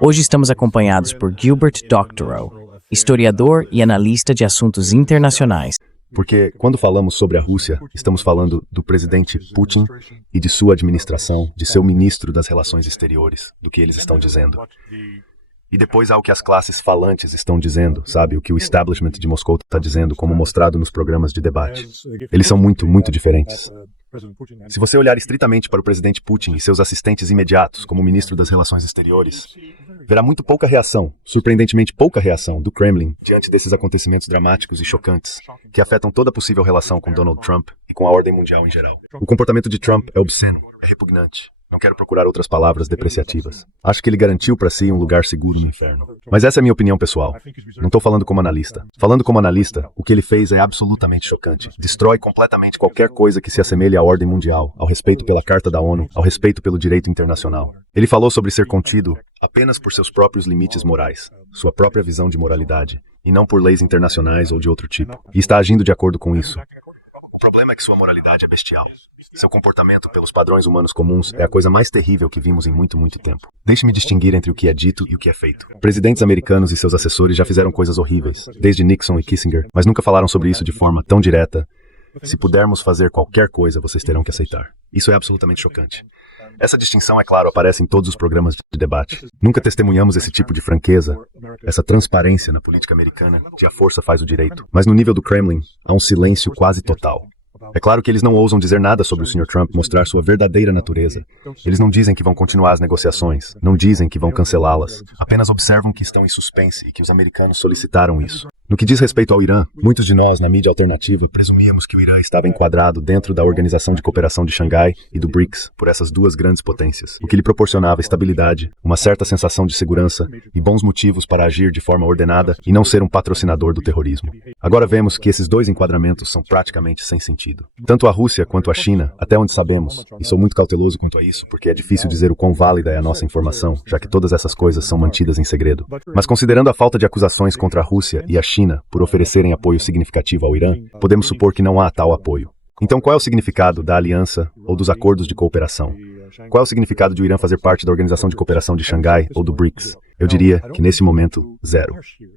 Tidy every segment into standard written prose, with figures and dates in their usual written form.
Hoje estamos acompanhados por Gilbert Doctorow, historiador e analista de assuntos internacionais. Porque quando falamos sobre a Rússia, estamos falando do presidente Putin e de sua administração, de seu ministro das Relações Exteriores, do que eles estão dizendo. E depois há o que as classes falantes estão dizendo, sabe? O que o establishment de Moscou está dizendo, como mostrado nos programas de debate. Eles são muito, muito diferentes. Se você olhar estritamente para o presidente Putin e seus assistentes imediatos, como o ministro das Relações Exteriores, verá muito pouca reação, surpreendentemente pouca reação, do Kremlin diante desses acontecimentos dramáticos e chocantes, que afetam toda a possível relação com Donald Trump e com a ordem mundial em geral. O comportamento de Trump é obsceno, é repugnante. Não quero procurar outras palavras depreciativas. Acho que ele garantiu para si um lugar seguro no inferno. Mas essa é a minha opinião pessoal. Não estou falando como analista. Falando como analista, o que ele fez é absolutamente chocante. Destrói completamente qualquer coisa que se assemelhe à ordem mundial, ao respeito pela Carta da ONU, ao respeito pelo direito internacional. Ele falou sobre ser contido apenas por seus próprios limites morais, sua própria visão de moralidade, e não por leis internacionais ou de outro tipo. E está agindo de acordo com isso. O problema é que sua moralidade é bestial. Seu comportamento pelos padrões humanos comuns é a coisa mais terrível que vimos em muito, muito tempo. Deixe-me distinguir entre o que é dito e o que é feito. Presidentes americanos e seus assessores já fizeram coisas horríveis, desde Nixon e Kissinger, mas nunca falaram sobre isso de forma tão direta. Se pudermos fazer qualquer coisa, vocês terão que aceitar. Isso é absolutamente chocante. Essa distinção, é claro, aparece em todos os programas de debate. Nunca testemunhamos esse tipo de franqueza, essa transparência na política americana de a força faz o direito. Mas no nível do Kremlin, há um silêncio quase total. É claro que eles não ousam dizer nada sobre o Sr. Trump mostrar sua verdadeira natureza. Eles não dizem que vão continuar as negociações, não dizem que vão cancelá-las. Apenas observam que estão em suspense e que os americanos solicitaram isso. No que diz respeito ao Irã, muitos de nós, na mídia alternativa, presumíamos que o Irã estava enquadrado dentro da Organização de Cooperação de Xangai e do BRICS, por essas duas grandes potências, o que lhe proporcionava estabilidade, uma certa sensação de segurança e bons motivos para agir de forma ordenada e não ser um patrocinador do terrorismo. Agora vemos que esses dois enquadramentos são praticamente sem sentido. Tanto a Rússia quanto a China, até onde sabemos, e sou muito cauteloso quanto a isso porque é difícil dizer o quão válida é a nossa informação, já que todas essas coisas são mantidas em segredo. Mas considerando a falta de acusações contra a Rússia e a China por oferecerem apoio significativo ao Irã, podemos supor que não há tal apoio. Então qual é o significado da aliança ou dos acordos de cooperação? Qual é o significado de o Irã fazer parte da Organização de Cooperação de Xangai ou do BRICS? Eu diria que nesse momento, zero.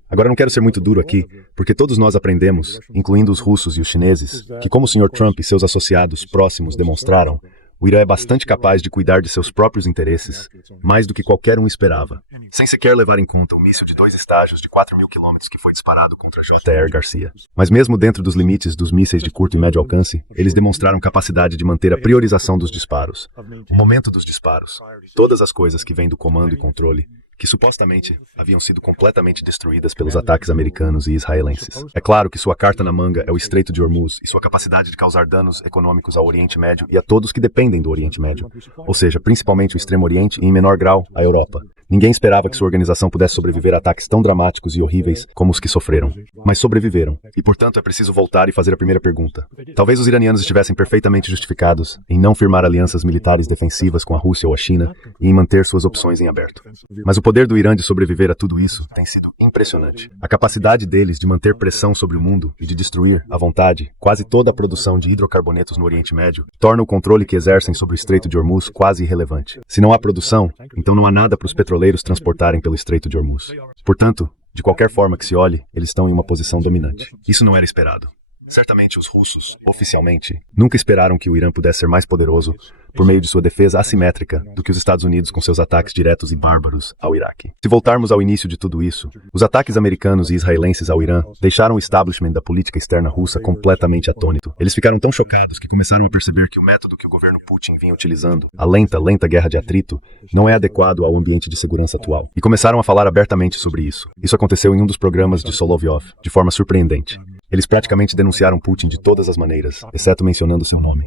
Agora não quero ser muito duro aqui, porque todos nós aprendemos, incluindo os russos e os chineses, que como o Sr. Trump e seus associados próximos demonstraram, o Irã é bastante capaz de cuidar de seus próprios interesses, mais do que qualquer um esperava, sem sequer levar em conta o míssil de 2 estágios de 4.000 quilômetros que foi disparado contra J.R. Garcia. Mas mesmo dentro dos limites dos mísseis de curto e médio alcance, eles demonstraram capacidade de manter a priorização dos disparos, o momento dos disparos, todas as coisas que vêm do comando e controle, que supostamente haviam sido completamente destruídas pelos ataques americanos e israelenses. É claro que sua carta na manga é o Estreito de Hormuz e sua capacidade de causar danos econômicos ao Oriente Médio e a todos que dependem do Oriente Médio, ou seja, principalmente o Extremo Oriente e, em menor grau, a Europa. Ninguém esperava que sua organização pudesse sobreviver a ataques tão dramáticos e horríveis como os que sofreram. Mas sobreviveram. E, portanto, é preciso voltar e fazer a primeira pergunta. Talvez os iranianos estivessem perfeitamente justificados em não firmar alianças militares defensivas com a Rússia ou a China e em manter suas opções em aberto. Mas o poder do Irã de sobreviver a tudo isso tem sido impressionante. A capacidade deles de manter pressão sobre o mundo e de destruir, à vontade, quase toda a produção de hidrocarbonetos no Oriente Médio torna o controle que exercem sobre o Estreito de Hormuz quase irrelevante. Se não há produção, então não há nada para os petroleiros transportarem pelo Estreito de Hormuz. Portanto, de qualquer forma que se olhe, eles estão em uma posição dominante. Isso não era esperado. Certamente os russos, oficialmente, nunca esperaram que o Irã pudesse ser mais poderoso por meio de sua defesa assimétrica do que os Estados Unidos com seus ataques diretos e bárbaros ao Iraque. Se voltarmos ao início de tudo isso, os ataques americanos e israelenses ao Irã deixaram o establishment da política externa russa completamente atônito. Eles ficaram tão chocados que começaram a perceber que o método que o governo Putin vinha utilizando, a lenta guerra de atrito, não é adequado ao ambiente de segurança atual. E começaram a falar abertamente sobre isso. Isso aconteceu em um dos programas de Solovyov, de forma surpreendente. Eles praticamente denunciaram Putin de todas as maneiras, exceto mencionando seu nome.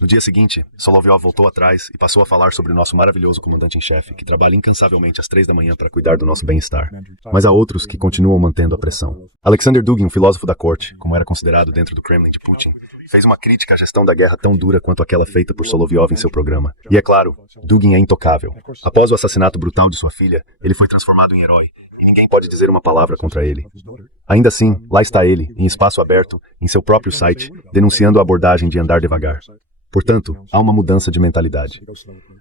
No dia seguinte, Solovyov voltou atrás e passou a falar sobre o nosso maravilhoso comandante-em-chefe, que trabalha incansavelmente às 3 da manhã para cuidar do nosso bem-estar. Mas há outros que continuam mantendo a pressão. Alexander Dugin, um filósofo da corte, como era considerado dentro do Kremlin de Putin, fez uma crítica à gestão da guerra tão dura quanto aquela feita por Solovyov em seu programa. E é claro, Dugin é intocável. Após o assassinato brutal de sua filha, ele foi transformado em herói. E ninguém pode dizer uma palavra contra ele. Ainda assim, lá está ele, em espaço aberto, em seu próprio site, denunciando a abordagem de andar devagar. Portanto, há uma mudança de mentalidade.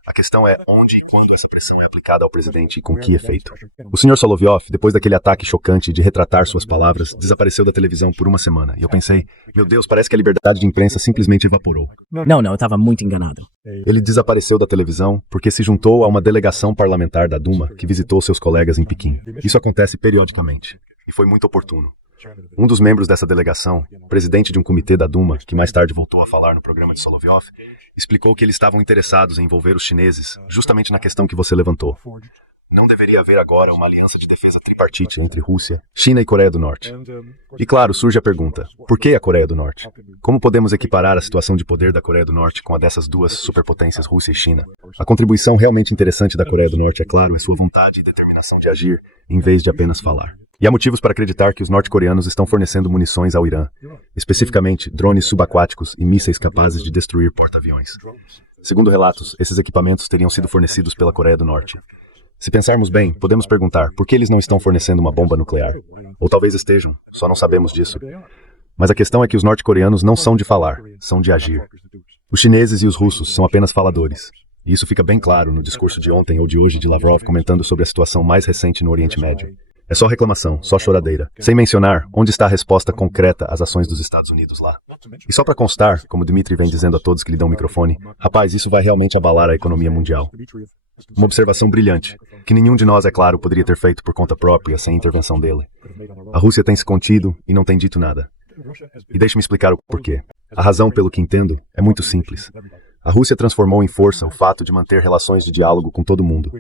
A questão é onde e quando essa pressão é aplicada ao presidente e com que efeito. O Sr. Solovyov, depois daquele ataque chocante de retratar suas palavras, desapareceu da televisão por uma semana. E eu pensei, meu Deus, parece que a liberdade de imprensa simplesmente evaporou. Não, eu estava muito enganado. Ele desapareceu da televisão porque se juntou a uma delegação parlamentar da Duma que visitou seus colegas em Pequim. Isso acontece periodicamente. E foi muito oportuno. Um dos membros dessa delegação, presidente de um comitê da Duma, que mais tarde voltou a falar no programa de Solovyov, explicou que eles estavam interessados em envolver os chineses justamente na questão que você levantou. Não deveria haver agora uma aliança de defesa tripartite entre Rússia, China e Coreia do Norte. E claro, surge a pergunta, por que a Coreia do Norte? Como podemos equiparar a situação de poder da Coreia do Norte com a dessas duas superpotências, Rússia e China? A contribuição realmente interessante da Coreia do Norte, é claro, é sua vontade e determinação de agir, em vez de apenas falar. E há motivos para acreditar que os norte-coreanos estão fornecendo munições ao Irã, especificamente drones subaquáticos e mísseis capazes de destruir porta-aviões. Segundo relatos, esses equipamentos teriam sido fornecidos pela Coreia do Norte. Se pensarmos bem, podemos perguntar por que eles não estão fornecendo uma bomba nuclear. Ou talvez estejam, só não sabemos disso. Mas a questão é que os norte-coreanos não são de falar, são de agir. Os chineses e os russos são apenas faladores. E isso fica bem claro no discurso de ontem ou de hoje de Lavrov comentando sobre a situação mais recente no Oriente Médio. É só reclamação, só choradeira. Sem mencionar onde está a resposta concreta às ações dos Estados Unidos lá. E só para constar, como Dmitry vem dizendo a todos que lhe dão o microfone, rapaz, isso vai realmente abalar a economia mundial. Uma observação brilhante, que nenhum de nós, é claro, poderia ter feito por conta própria sem intervenção dele. A Rússia tem se contido e não tem dito nada. E deixe-me explicar o porquê. A razão, pelo que entendo, é muito simples. A Rússia transformou em força o fato de manter relações de diálogo com todo mundo.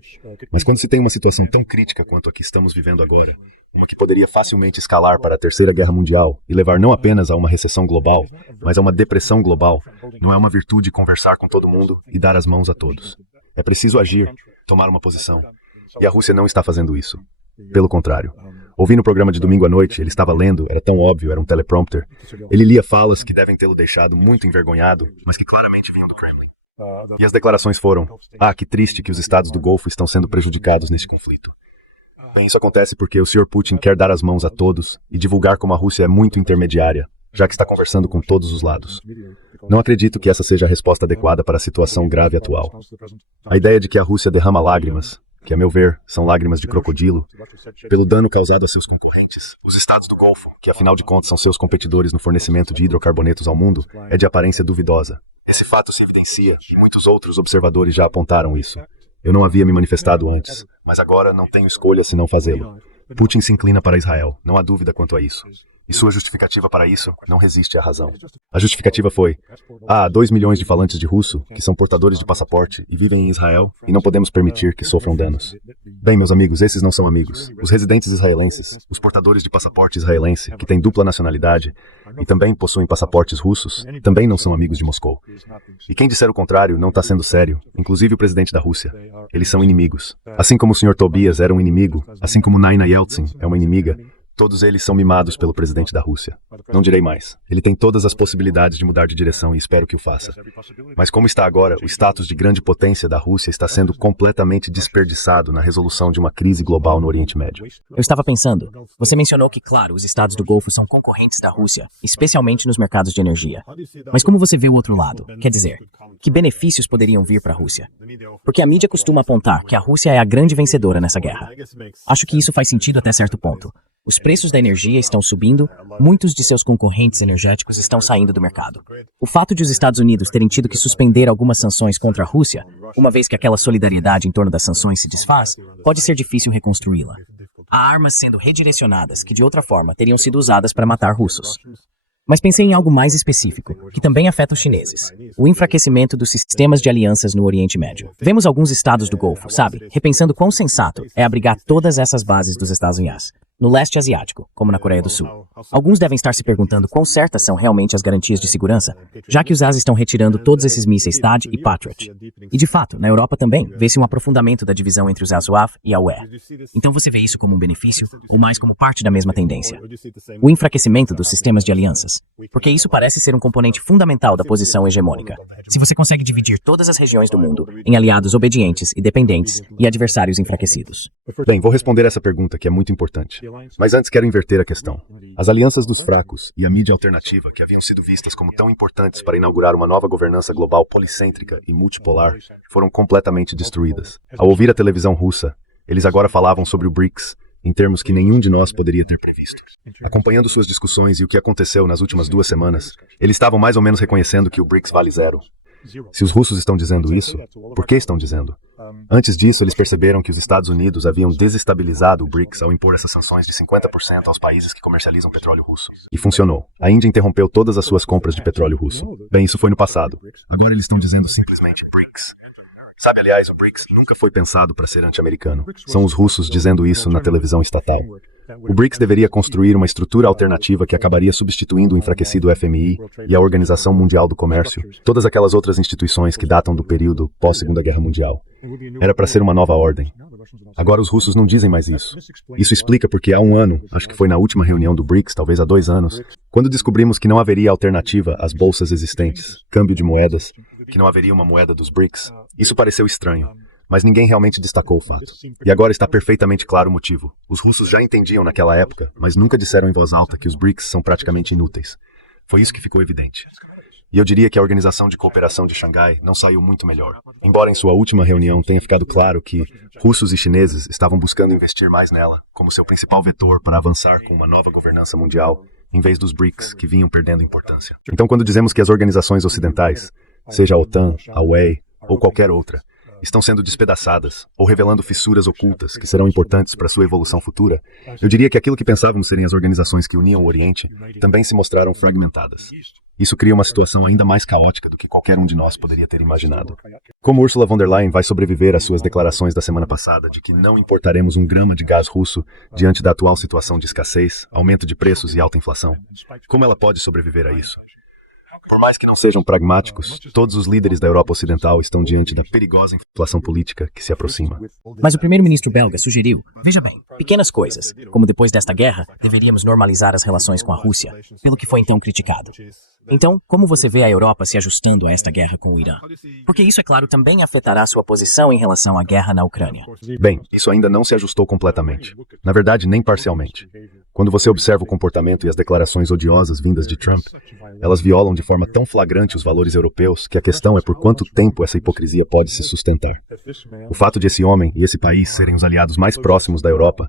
Mas quando se tem uma situação tão crítica quanto a que estamos vivendo agora, uma que poderia facilmente escalar para a Terceira Guerra Mundial e levar não apenas a uma recessão global, mas a uma depressão global, não é uma virtude conversar com todo mundo e dar as mãos a todos. É preciso agir, tomar uma posição. E a Rússia não está fazendo isso. Pelo contrário. Ouvi no programa de domingo à noite, ele estava lendo, era tão óbvio, era um teleprompter. Ele lia falas que devem tê-lo deixado muito envergonhado, mas que claramente vinham do Kremlin. E as declarações foram, que triste que os estados do Golfo estão sendo prejudicados neste conflito. Bem, isso acontece porque o Sr. Putin quer dar as mãos a todos e divulgar como a Rússia é muito intermediária, já que está conversando com todos os lados. Não acredito que essa seja a resposta adequada para a situação grave atual. A ideia de que a Rússia derrama lágrimas, que a meu ver são lágrimas de crocodilo, pelo dano causado a seus concorrentes, os estados do Golfo, que afinal de contas são seus competidores no fornecimento de hidrocarbonetos ao mundo, é de aparência duvidosa. Esse fato se evidencia e muitos outros observadores já apontaram isso. Eu não havia me manifestado antes, mas agora não tenho escolha senão fazê-lo. Putin se inclina para Israel, não há dúvida quanto a isso. E sua justificativa para isso não resiste à razão. A justificativa foi, há 2 milhões de falantes de russo que são portadores de passaporte e vivem em Israel e não podemos permitir que sofram danos. Bem, meus amigos, esses não são amigos. Os residentes israelenses, os portadores de passaporte israelense, que têm dupla nacionalidade e também possuem passaportes russos, também não são amigos de Moscou. E quem disser o contrário não está sendo sério, inclusive o presidente da Rússia. Eles são inimigos. Assim como o Sr. Tobias era um inimigo, assim como Naina Yeltsin é uma inimiga, todos eles são mimados pelo presidente da Rússia. Não direi mais. Ele tem todas as possibilidades de mudar de direção e espero que o faça. Mas como está agora, o status de grande potência da Rússia está sendo completamente desperdiçado na resolução de uma crise global no Oriente Médio. Eu estava pensando, você mencionou que, claro, os estados do Golfo são concorrentes da Rússia, especialmente nos mercados de energia. Mas como você vê o outro lado? Quer dizer, que benefícios poderiam vir para a Rússia? Porque a mídia costuma apontar que a Rússia é a grande vencedora nessa guerra. Acho que isso faz sentido até certo ponto. Os preços da energia estão subindo, muitos de seus concorrentes energéticos estão saindo do mercado. O fato de os Estados Unidos terem tido que suspender algumas sanções contra a Rússia, uma vez que aquela solidariedade em torno das sanções se desfaz, pode ser difícil reconstruí-la. Há armas sendo redirecionadas que de outra forma teriam sido usadas para matar russos. Mas pensei em algo mais específico, que também afeta os chineses. O enfraquecimento dos sistemas de alianças no Oriente Médio. Vemos alguns estados do Golfo, sabe, repensando quão sensato é abrigar todas essas bases dos Estados Unidos no leste asiático, como na Coreia do Sul. Alguns devem estar se perguntando quão certas são realmente as garantias de segurança, já que os AS estão retirando todos esses mísseis THAAD e Patriot. E de fato, na Europa também, vê-se um aprofundamento da divisão entre os ASUAV e a UE. Então você vê isso como um benefício, ou mais como parte da mesma tendência? O enfraquecimento dos sistemas de alianças. Porque isso parece ser um componente fundamental da posição hegemônica. Se você consegue dividir todas as regiões do mundo em aliados obedientes e dependentes e adversários enfraquecidos. Bem, vou responder essa pergunta que é muito importante. Mas antes quero inverter a questão. As alianças dos fracos e a mídia alternativa, que haviam sido vistas como tão importantes para inaugurar uma nova governança global policêntrica e multipolar, foram completamente destruídas. Ao ouvir a televisão russa, eles agora falavam sobre o BRICS, em termos que nenhum de nós poderia ter previsto. Acompanhando suas discussões e o que aconteceu nas últimas 2 semanas, eles estavam mais ou menos reconhecendo que o BRICS vale zero. Se os russos estão dizendo isso, por que estão dizendo? Antes disso, eles perceberam que os Estados Unidos haviam desestabilizado o BRICS ao impor essas sanções de 50% aos países que comercializam petróleo russo. E funcionou. A Índia interrompeu todas as suas compras de petróleo russo. Bem, isso foi no passado. Agora eles estão dizendo simplesmente BRICS. Sabe, aliás, o BRICS nunca foi pensado para ser anti-americano. São os russos dizendo isso na televisão estatal. O BRICS deveria construir uma estrutura alternativa que acabaria substituindo o enfraquecido FMI e a Organização Mundial do Comércio, todas aquelas outras instituições que datam do período pós-Segunda Guerra Mundial. Era para ser uma nova ordem. Agora os russos não dizem mais isso. Isso explica porque há 1 ano, acho que foi na última reunião do BRICS, talvez há 2 anos, quando descobrimos que não haveria alternativa às bolsas existentes, câmbio de moedas, que não haveria uma moeda dos BRICS, isso pareceu estranho. Mas ninguém realmente destacou o fato. E agora está perfeitamente claro o motivo. Os russos já entendiam naquela época, mas nunca disseram em voz alta que os BRICS são praticamente inúteis. Foi isso que ficou evidente. E eu diria que a Organização de Cooperação de Xangai não saiu muito melhor. Embora em sua última reunião tenha ficado claro que russos e chineses estavam buscando investir mais nela, como seu principal vetor para avançar com uma nova governança mundial, em vez dos BRICS, que vinham perdendo importância. Então, quando dizemos que as organizações ocidentais, seja a OTAN, a UE ou qualquer outra, estão sendo despedaçadas ou revelando fissuras ocultas que serão importantes para sua evolução futura, eu diria que aquilo que pensávamos serem as organizações que uniam o Oriente também se mostraram fragmentadas. Isso cria uma situação ainda mais caótica do que qualquer um de nós poderia ter imaginado. Como Ursula von der Leyen vai sobreviver às suas declarações da semana passada de que não importaremos 1 grama de gás russo diante da atual situação de escassez, aumento de preços e alta inflação? Como ela pode sobreviver a isso? Por mais que não sejam pragmáticos, todos os líderes da Europa Ocidental estão diante da perigosa inflação política que se aproxima. Mas o primeiro-ministro belga sugeriu, veja bem, pequenas coisas, como depois desta guerra, deveríamos normalizar as relações com a Rússia, pelo que foi então criticado. Então, como você vê a Europa se ajustando a esta guerra com o Irã? Porque isso, é claro, também afetará sua posição em relação à guerra na Ucrânia. Bem, isso ainda não se ajustou completamente. Na verdade, nem parcialmente. Quando você observa o comportamento e as declarações odiosas vindas de Trump, elas violam de forma tão flagrante os valores europeus que a questão é por quanto tempo essa hipocrisia pode se sustentar. O fato de esse homem e esse país serem os aliados mais próximos da Europa,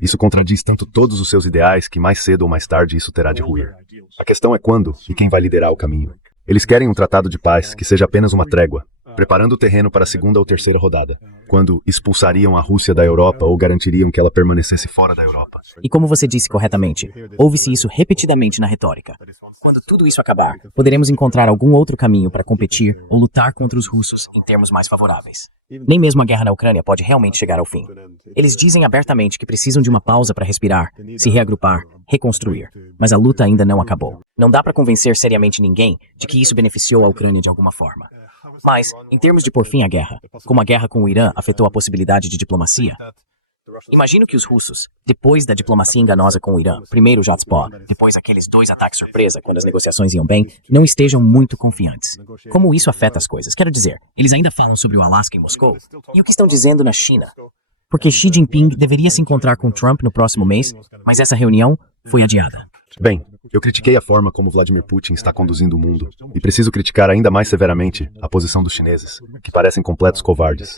isso contradiz tanto todos os seus ideais que mais cedo ou mais tarde isso terá de ruir. A questão é quando e quem vai liderar o caminho. Eles querem um tratado de paz que seja apenas uma trégua, preparando o terreno para a 2ª ou 3ª rodada, quando expulsariam a Rússia da Europa ou garantiriam que ela permanecesse fora da Europa. E como você disse corretamente, ouve-se isso repetidamente na retórica. Quando tudo isso acabar, poderemos encontrar algum outro caminho para competir ou lutar contra os russos em termos mais favoráveis. Nem mesmo a guerra na Ucrânia pode realmente chegar ao fim. Eles dizem abertamente que precisam de uma pausa para respirar, se reagrupar, reconstruir. Mas a luta ainda não acabou. Não dá para convencer seriamente ninguém de que isso beneficiou a Ucrânia de alguma forma. Mas, em termos de pôr fim à guerra, como a guerra com o Irã afetou a possibilidade de diplomacia, imagino que os russos, depois da diplomacia enganosa com o Irã, primeiro o Jatspot, depois aqueles 2 ataques surpresa quando as negociações iam bem, não estejam muito confiantes. Como isso afeta as coisas? Quero dizer, eles ainda falam sobre o Alasca em Moscou? E o que estão dizendo na China? Porque Xi Jinping deveria se encontrar com Trump no próximo mês, mas essa reunião foi adiada. Bem, eu critiquei a forma como Vladimir Putin está conduzindo o mundo, e preciso criticar ainda mais severamente a posição dos chineses, que parecem completos covardes.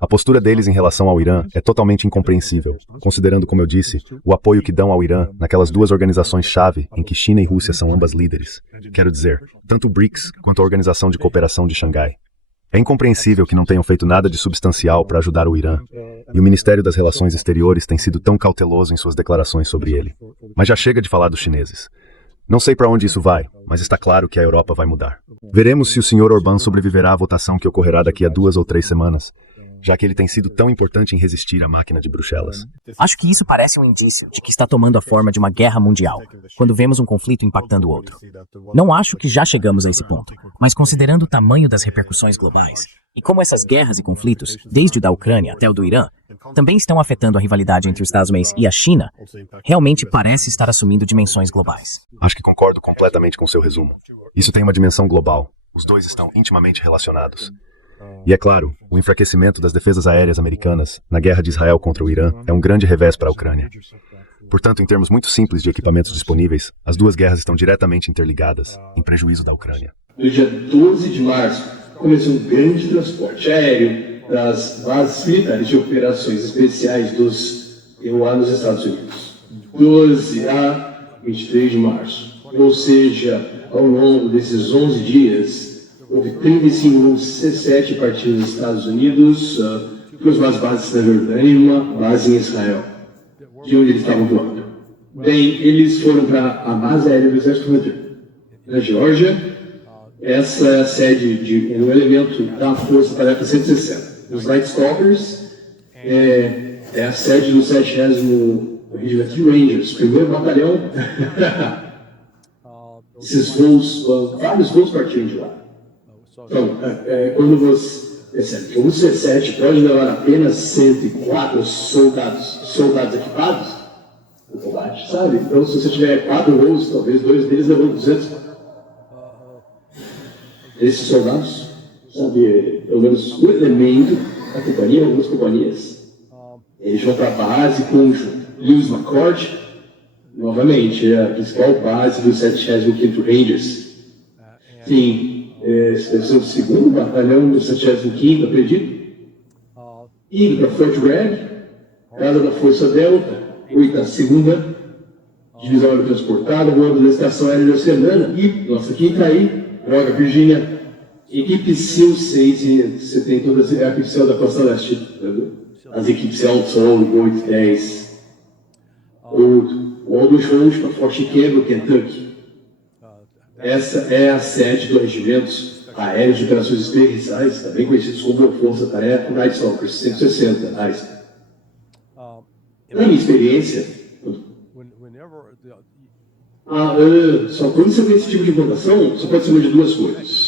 A postura deles em relação ao Irã é totalmente incompreensível, considerando, como eu disse, o apoio que dão ao Irã naquelas 2 organizações-chave em que China e Rússia são ambas líderes. Quero dizer, tanto o BRICS quanto a Organização de Cooperação de Xangai. É incompreensível que não tenham feito nada de substancial para ajudar o Irã, e o Ministério das Relações Exteriores tem sido tão cauteloso em suas declarações sobre ele. Mas já chega de falar dos chineses. Não sei para onde isso vai, mas está claro que a Europa vai mudar. Veremos se o Sr. Orbán sobreviverá à votação que ocorrerá daqui a 2 ou 3 semanas, já que ele tem sido tão importante em resistir à máquina de Bruxelas. Acho que isso parece um indício de que está tomando a forma de uma guerra mundial, quando vemos um conflito impactando o outro. Não acho que já chegamos a esse ponto, mas considerando o tamanho das repercussões globais, e como essas guerras e conflitos, desde o da Ucrânia até o do Irã, também estão afetando a rivalidade entre os Estados Unidos e a China, realmente parece estar assumindo dimensões globais. Acho que concordo completamente com seu resumo. Isso tem uma dimensão global. Os dois estão intimamente relacionados. E é claro, o enfraquecimento das defesas aéreas americanas na guerra de Israel contra o Irã é um grande revés para a Ucrânia. Portanto, em termos muito simples de equipamentos disponíveis, as duas guerras estão diretamente interligadas, em prejuízo da Ucrânia. No dia 12 de março, começou um grande transporte aéreo das bases militares de operações especiais dos EUA nos Estados Unidos. 12 a 23 de março. Ou seja, ao longo desses 11 dias, houve 35 voos C-7 partindo dos Estados Unidos para as bases da Jordânia e uma base em Israel, de onde eles estavam voando. Bem, eles foram para a base aérea do Exército Hunter, na Geórgia. Essa é a sede de um elemento da Força Tarefa 160. Os Night Stalkers é a sede do 70º Regimento de Rangers, primeiro batalhão. Esses voos, vários voos partiram de lá. Então, quando você percebe que um C-7 pode levar apenas 104 soldados equipados no combate, sabe? Então, se você tiver 4 voos, talvez 2 deles levando 200 esses soldados, sabe, pelo menos um elemento da companhia, algumas companhias, eles vão para a base com Lewis McCord, novamente, é a principal base do 75º Rangers. Sim, esse deve ser o segundo batalhão do 75º, acredito. Indo para Fort Bragg, casa da Força Delta, 8ª Divisão Aerotransportada, voando da Estação Aérea de Oceana, e, nossa, quem está aí? Droga, Virgínia. Equipe SEAL-6, você tem todas a equipe SEAL da Costa Leste, tá vendo? As equipes SEAL são 8, 10. Ou dos voos para Fort Campbell, Kentucky. Essa é a sede dos regimentos aéreos de operações especiais, também conhecidos como Força Tarefa Night Stalkers 160. Na minha experiência, só quando você vê esse tipo de implantação, só pode ser uma de duas coisas.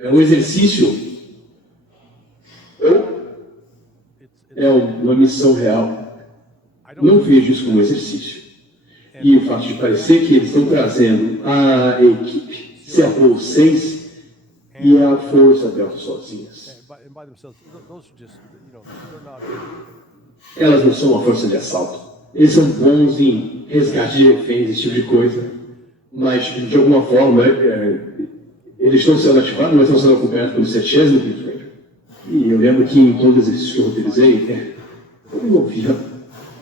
É um exercício ou é uma missão real. Não vejo isso como exercício. E o fato de parecer que eles estão trazendo a equipe Seattle 6 e a Força Delta sozinhas. Elas não são uma força de assalto. Eles são bons em resgate de reféns, esse tipo de coisa. Mas, de alguma forma, eles estão sendo ativados, mas estão sendo acompanhados pelo 70º Ranger. E eu lembro que em todos os exercícios que eu roteirizei, eu envolvia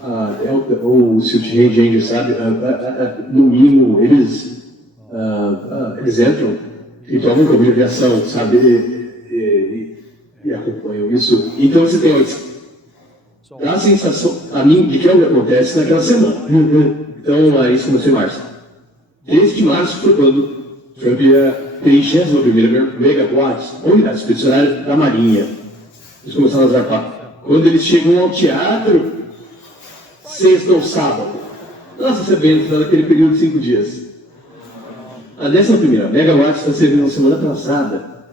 a Delta ou o Silk Ranger, sabe? No mínimo, eles entram e tomam um caminho de aviação, sabe? E acompanham isso. Então você tem dá a sensação, a mim, de que algo acontece naquela semana. Então, isso começou em março. 13 de março foi quando Trump ia ter enchendo a primeira Megawatts, a unidade expedicionária da Marinha. Eles começaram a zarpar. Quando eles chegam ao teatro, sexta ou sábado. Nossa, você vê no final daquele período de 5 dias. A 11ª Megawatts está servindo na semana passada.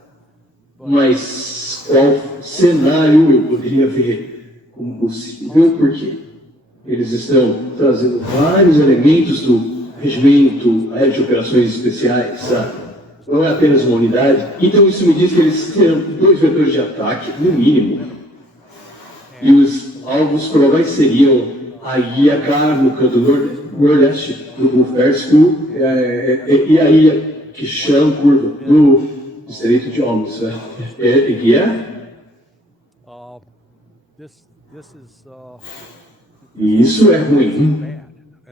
Mas qual cenário eu poderia ver como possível? Por quê? Eles estão trazendo vários elementos do Regimento Aéreo de Operações Especiais, sabe? Não é apenas uma unidade. Então isso me diz que eles terão 2 vetores de ataque, no mínimo. E os alvos prováveis seriam a ilha Car, no canto nordeste do Gulf Pérsico, e a ilha Kishan-Curva, no Estreito de Hormuz. E isso é ruim.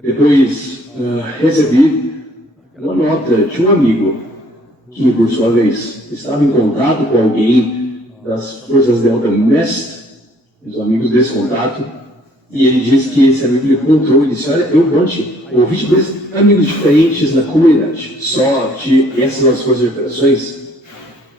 Depois recebi uma nota de um amigo que, por sua vez, estava em contato com alguém das Forças Delta MEST, os amigos desse contato, e ele disse que esse amigo lhe contou, ele disse, olha, eu ouvi de 2 amigos diferentes na comunidade, só de essas as forças de operações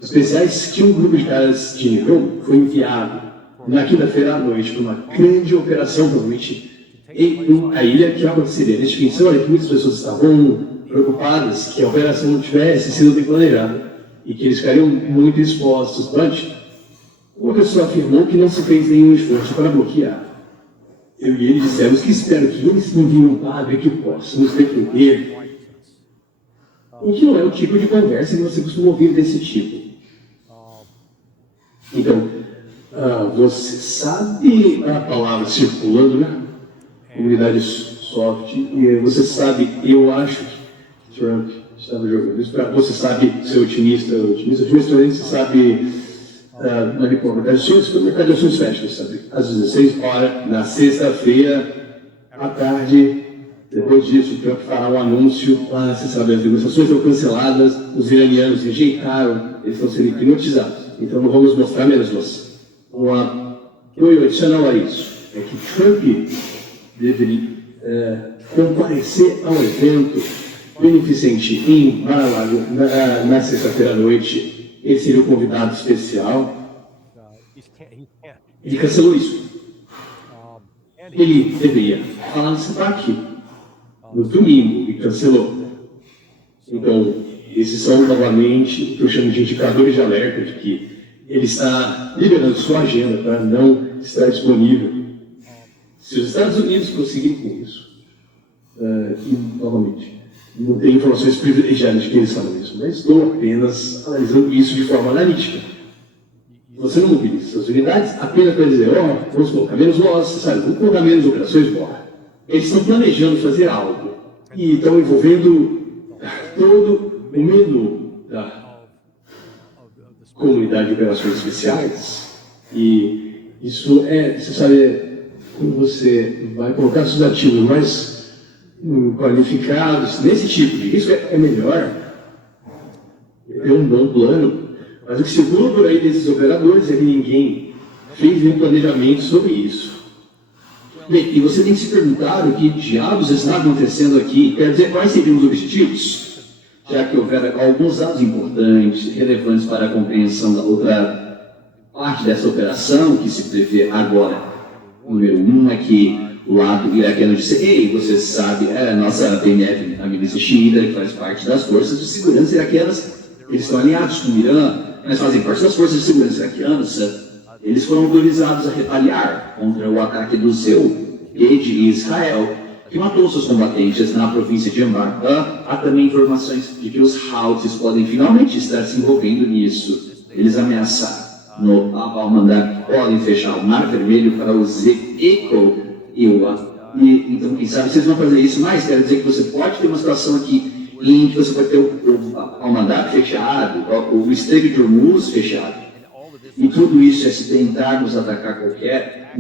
especiais, que um grupo de caras de nível foi enviado na quinta-feira à noite para uma grande operação, provavelmente em a ilha que aconteceria. Neste pensou, olha, que muitas pessoas estavam preocupadas que a operação não tivesse sido bem planejada e que eles ficariam muito expostos. Mas uma pessoa afirmou que não se fez nenhum esforço para bloquear. Eu e ele dissemos que espero que eles não venham um padre que possa nos defender. O que não é o tipo de conversa que você costuma ouvir desse tipo. Então, você sabe a palavra circulando, né? Comunidade soft, e você sabe, eu acho que Trump estava jogando isso para você sabe ser otimista, você sabe manipular o mercado de ações fecha, sabe? Às 16 horas, na sexta-feira, à tarde, depois disso, o Trump fará um anúncio, você sabe, as negociações foram canceladas, os iranianos rejeitaram, eles estão sendo hipnotizados, então não vamos mostrar menos você. Um apoio adicional a isso é que Trump deveria comparecer ao evento beneficente em Mar-a-Lago na sexta-feira à noite. Ele seria o convidado especial. Ele cancelou isso. Ele deveria falar no SPAC no domingo e cancelou. Então, esses são novamente o que eu chamo de indicadores de alerta de que ele está liberando sua agenda para não estar disponível. Se os Estados Unidos conseguirem com isso, e novamente, não tenho informações privilegiadas de que eles falam isso, mas estou apenas analisando isso de forma analítica. Você não mobiliza suas unidades apenas para dizer, vamos colocar menos lojas, sabe? Vamos colocar menos operações, bora. Eles estão planejando fazer algo e estão envolvendo todo o menu da comunidade de operações especiais. E isso você sabe, quando você vai colocar seus ativos mais qualificados nesse tipo de risco, é melhor ter um bom plano. Mas o que segura por aí desses operadores é que ninguém fez nenhum planejamento sobre isso. Bem, e você tem que se perguntar o que diabos está acontecendo aqui. Quer dizer, quais seriam os objetivos? Já que houver alguns dados importantes, relevantes para a compreensão da outra parte dessa operação que se prevê agora. Número 1 é que o lado iraquiano disse, ei, você sabe, a nossa PMF, a milícia xiita, que faz parte das forças de segurança iraquianas, eles estão alinhados com o Irã, mas fazem parte das forças de segurança iraquianas. Eles foram autorizados a retaliar contra o ataque do seu rede em Israel, que matou seus combatentes na província de Anbar. Há também informações de que os Houthis podem finalmente estar se envolvendo nisso. Eles ameaçaram no Bab-al-Mandab que podem fechar o Mar Vermelho para os ECO e então, quem sabe, vocês vão fazer isso, mas quero dizer que você pode ter uma situação aqui em que você pode ter o Al-Mandab fechado, o Estreito de Hormuz fechado. E tudo isso é se tentarmos atacar qualquer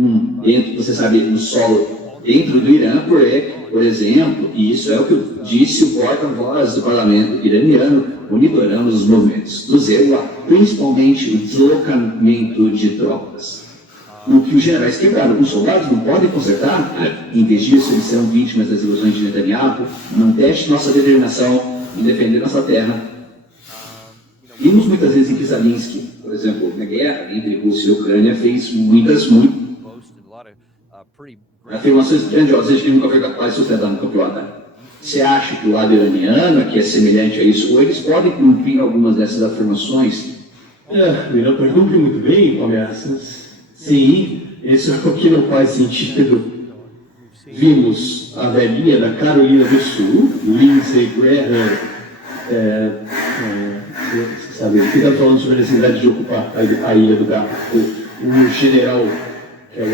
dentro, você sabe, no solo dentro do Irã, por exemplo, e isso é o que disse o porta-voz do parlamento iraniano, monitoramos os movimentos do Zewa, principalmente o deslocamento de tropas. O que os generais quebraram, os soldados não podem consertar, em vez disso eles serão vítimas das ilusões de Netanyahu. Não teste nossa determinação em defender nossa terra. Vimos muitas vezes em que Zelensky, por exemplo, na guerra entre Rússia e Ucrânia, fez muitas afirmações grandiosas que nunca foi capaz de sustentar no campo de batalha. Você acha que o lado iraniano, que é semelhante a isso, ou eles podem cumprir algumas dessas afirmações? O Irã pode cumprir muito bem com ameaças. Sim, isso é o que não faz sentido. Vimos a velhinha da Carolina do Sul, Lindsey Graham, sabe, que está falando sobre a necessidade de ocupar a ilha do Gato. O general, que é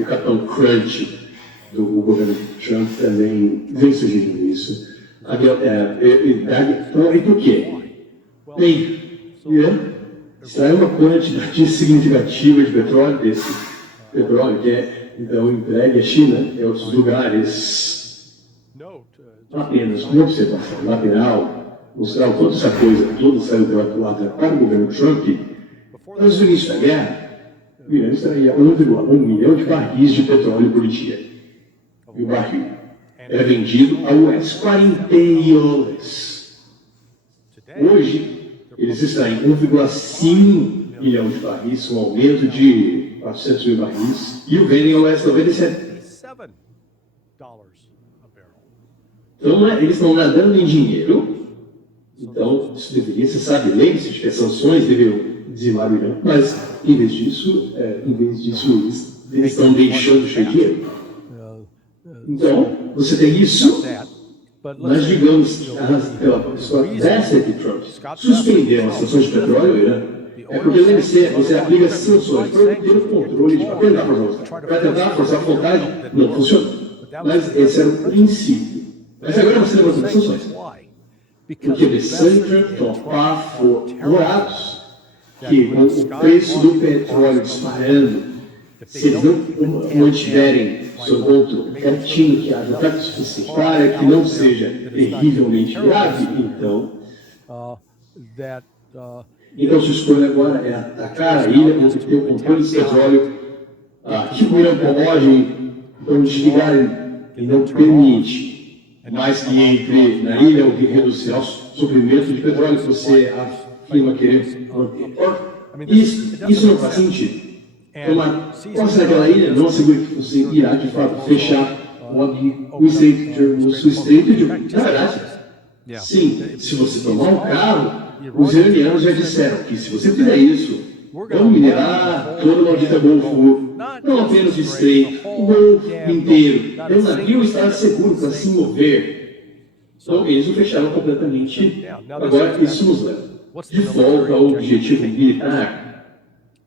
o capitão Crunch do governo Trump, também vem sugerindo isso. E por quê? Bem, extrai uma quantidade significativa de petróleo, desse petróleo que é então entregue à China e a outros lugares, apenas uma observação lateral, mostrar o quanto essa coisa toda saiu pela culatra para o governo Trump. Antes do início da guerra, o Irã extraía 1,1 milhão de barris de petróleo por dia. E o barril era vendido a US 40 dólares. Hoje, eles extraem 1,5 milhão de barris, um aumento de 400 mil barris, e o vendem ao US 97. Então, eles estão nadando em dinheiro. Então, isso deveria, você sabe, lembre-se de que as sanções deveriam dizimar o Irã, mas, em vez disso, eles estão deixando cheio de dinheiro. Então, você tem isso, mas, digamos, pela história dessa de Trump, suspender as sanções de petróleo ao Irã, é porque, lembre-se, você aplica sanções para ter o controle, para tentar forçar a vontade, não funciona. Mas esse era o princípio. Mas agora você levanta as discussões. Porque the center of path for lados, que com o preço do petróleo disparando, se eles não mantiverem seu ponto quietinho, que haja ataque suficiente para que não seja terrivelmente grave, então sua escolha agora é atacar a ilha onde tem o controle do petróleo, que o Irã pode desligar e não permite mais que entre na ilha ou que reduzir o suprimento de petróleo que você afirma querer manter. Isso não faz sentido. Posso naquela ilha não assegura que você irá de fato fechar o estreito de. Na verdade, sim, se você tomar um carro, os iranianos já disseram que se você fizer isso, vão minerar todo o maldito Golfo, não apenas o estreito, o Golfo inteiro. O navio estará seguro para se mover. Então eles o fecharam completamente. Agora isso nos leva de volta ao objetivo militar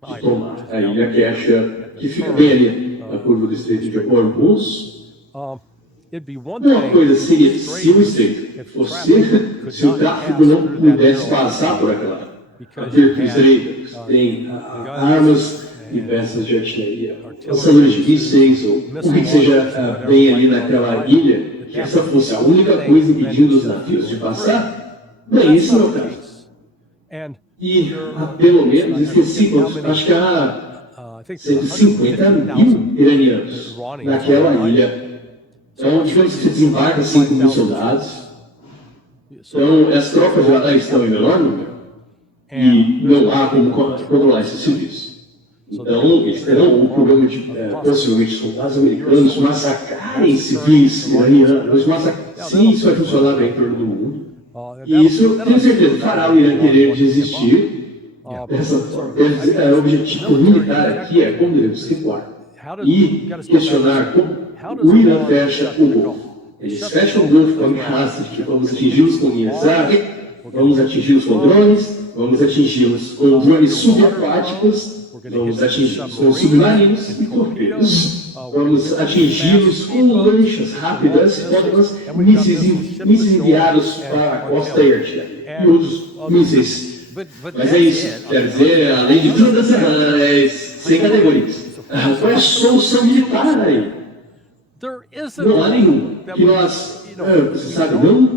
de tomar a ilha Kesha, que fica bem ali na curva do estreito de Hormuz. Uma coisa seria se o estreito se o tráfego não pudesse passar por aquela estreita, tem armas e peças de artilharia, lançadores de mísseis ou o que seja bem ali naquela ilha, que essa fosse a única coisa impedindo os navios de passar, bem, esse não é o caso. E pelo menos, esqueci, acho que há 150 mil iranianos naquela ilha. Então, digamos que você desembarca 5 mil soldados. Então, as tropas já estão em menor número e não há como controlar esses civis. Então, eles terão um problema de, possivelmente, soldados americanos massacrarem civis iranianos. Sim, isso vai funcionar bem em torno do mundo. E isso, tenho certeza, fará o Irã querer desistir. O objetivo militar aqui é como devemos recuar e questionar como o Irã fecha o Golfo. Eles fecham o Golfo com a ameaça de que vamos atingi-los com linhas áreas, vamos atingi-los com drones, vamos atingi-los com drones subaquáticos, vamos atingi-los com submarinos e torpedos, vamos atingi-los com lanchas rápidas, mísseis enviados para a costa e artilharia e outros mísseis. Mas é isso, quer dizer, além de todas as sem categorias. Qual é a solução militar aí? Não há nenhuma. Que nós, você sabe, não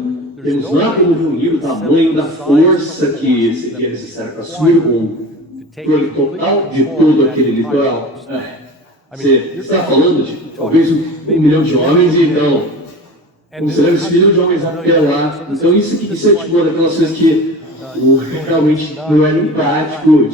temos lá como reunir o tamanho da força que seria necessário para assumir o controle total de todo aquele litoral. Você está falando de talvez 1 milhão de homens, então, você leva esse 1 milhão de homens até lá. Então, isso é tipo uma daquelas coisas que realmente não é empático.